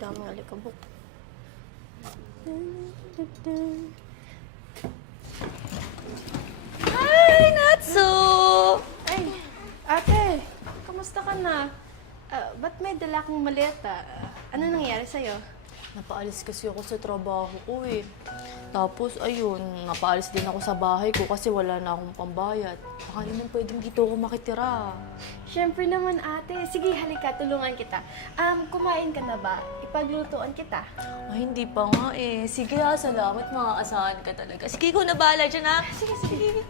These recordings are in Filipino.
daming alikabok. Hi, Natsu! Ay, ate, kamusta ka na? Ba't may dala kang maleta? Ano nangyari sa'yo? Napaalis kasi ako sa trabaho ko eh. Tapos ayun, napaalis din ako sa bahay ko kasi wala na akong pambayad. Baka naman pwedeng dito ako makitira. Siyempre naman ate. Sige, halika, tulungan kita. Kumain ka na ba? Ipaglutuan kita. Ay, hindi pa nga eh. Sige ha, salamat, mga asahan ka talaga. Sige, ikaw na bahala dyan ha. Sige, sige.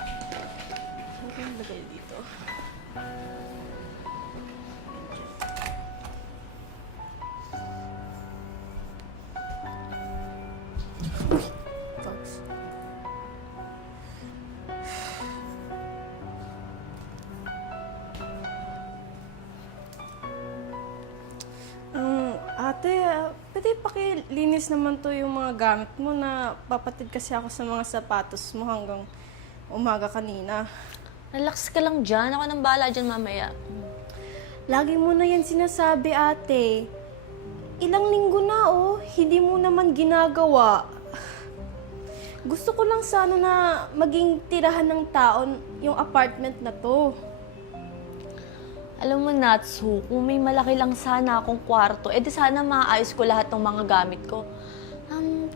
Ano kayong lagay dito? Thanks. Ate, pwede pakilinis naman to yung mga gamit mo na papatid kasi ako sa mga sapatos mo hanggang umaga kanina. Relax ka lang dyan. Ako nang bahala dyan mamaya. Lagi mo na yan sinasabi, ate. Ilang linggo na, hindi mo naman ginagawa. Gusto ko lang sana na maging tirahan ng taon yung apartment na to. Alam mo, Natsu, kung may malaki lang sana akong kwarto, edi sana maayos ko lahat ng mga gamit ko.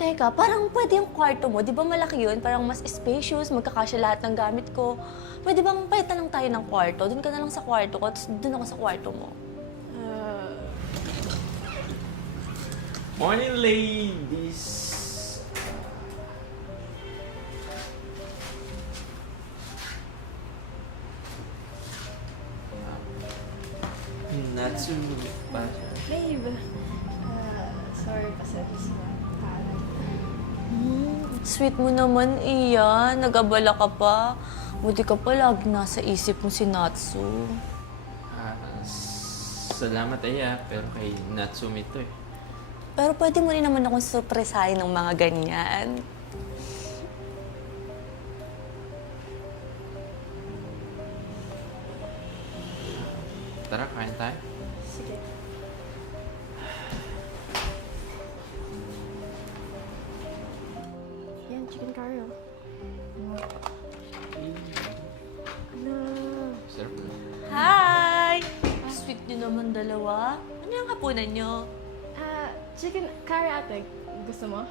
Teka, parang pwede yung kwarto mo. Di ba malaki yun? Parang mas spacious, magkakasya lahat ng gamit ko. Pwede bang palitan lang tayo ng kwarto? Doon ka na lang sa kwarto ko, tapos doon ako sa kwarto mo. Morning, ladies! Natsu, Babe, sorry pasensya sa kalat. Sweet mo naman, Iya. Nag-abala ka pa. Buti ka pa lagi nasa isip mo si Natsu. Salamat, Aya, pero kay Natsumi to eh. Pero pwede mo rin naman akong surpresahin ng mga ganyan. Tara, kain tayo. Sige. Yan, chicken curry, Ano? Sarap na. Hi! Sweet niyo naman dalawa. Ano yung hapunan niyo? Chicken curry, ate. Gusto mo?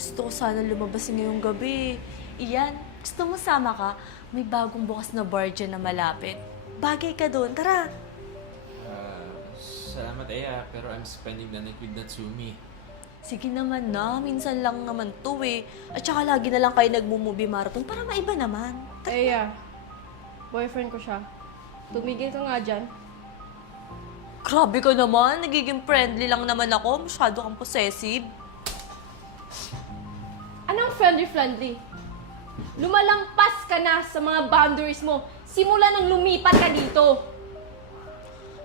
Gusto ko sana lumabas ngayong gabi. Iyan, gusto mo sama ka? May bagong bukas na bar dyan na malapit. Bagay ka doon. Tara! Salamat, Aya, pero I'm spending the night with Natsumi. Sige naman na. Minsan lang naman to eh. At saka lagi na lang kayo nagmo-movie marathon para maiba naman. Boyfriend ko siya. Tumigil ka nga dyan. Grabe ka naman. Nagiging friendly lang naman ako. Masyado kang possessive. Anong friendly-friendly? Lumalampas ka na sa mga boundaries mo. Simula nang lumipat ka dito.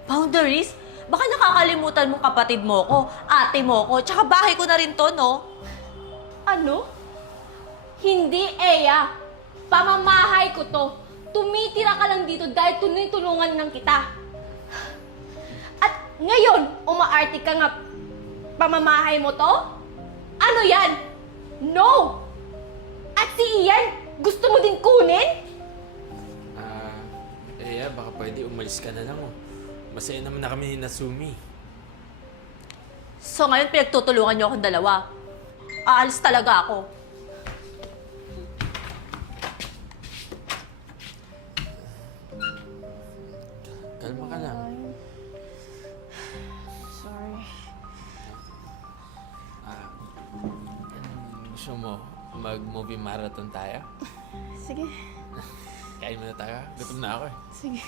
Boundaries? Baka nakakalimutan mo kapatid mo ko, ate mo ko, tsaka bahay ko na rin to, no? Ano? Hindi, Eya. Pamamahay ko to. Tumitira ka lang dito dahil tunay-tulungan ng kita. At ngayon, umaarte ka nga pamamahay mo to? Ano yan? No! At si Ian, gusto mo din kunin? Aya, baka pwede umalis ka na lang Masaya naman na kami ni Natsumi. So ngayon pinagtutulungan niyo akong dalawa. Aalis talaga ako. Kalma ka lang. Sorry. Gusto mo mag-movie marathon tayo? Sige. Kain muna tayo. Gutom na ako eh. Sige.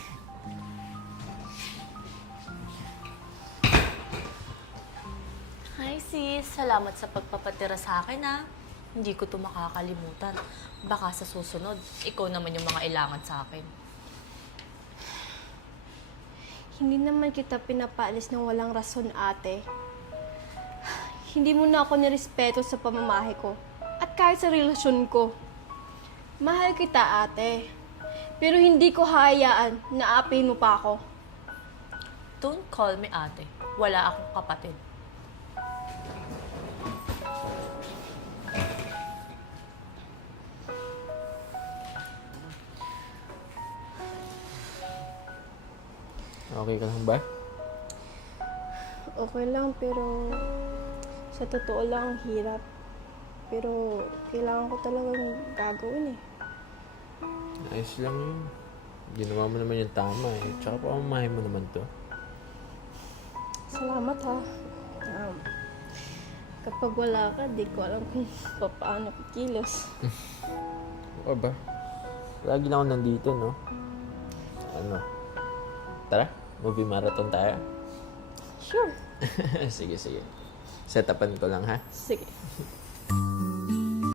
Hi sis, salamat sa pagpapatira sa akin ha. Hindi ko to makakalimutan. Baka sa susunod, ikaw naman yung mga ilangan sa akin. Hindi naman kita pinapaalis ng walang rason, ate. Hindi mo na ako nirespeto sa pamamahay ko. At kahit sa relasyon ko. Mahal kita, ate. Pero hindi ko hayaan na aapin mo pa ako. Don't call me ate. Wala akong kapatid. Okay ka lang ba? Okay lang, pero sa totoo lang, ang hirap. Pero kailangan ko talagang gagawin eh. Ayos lang yun. Ginawa mo naman yung tama eh. Tsaka pamamahay mo naman to. Salamat ha. Kapag wala ka, di ko alam kung paano kikilos. O ba? Lagi lang ako nandito, no? Ano? Tara, movie marathon tayo. Sure. Sige, sige. Set upan ko lang, ha? Sige.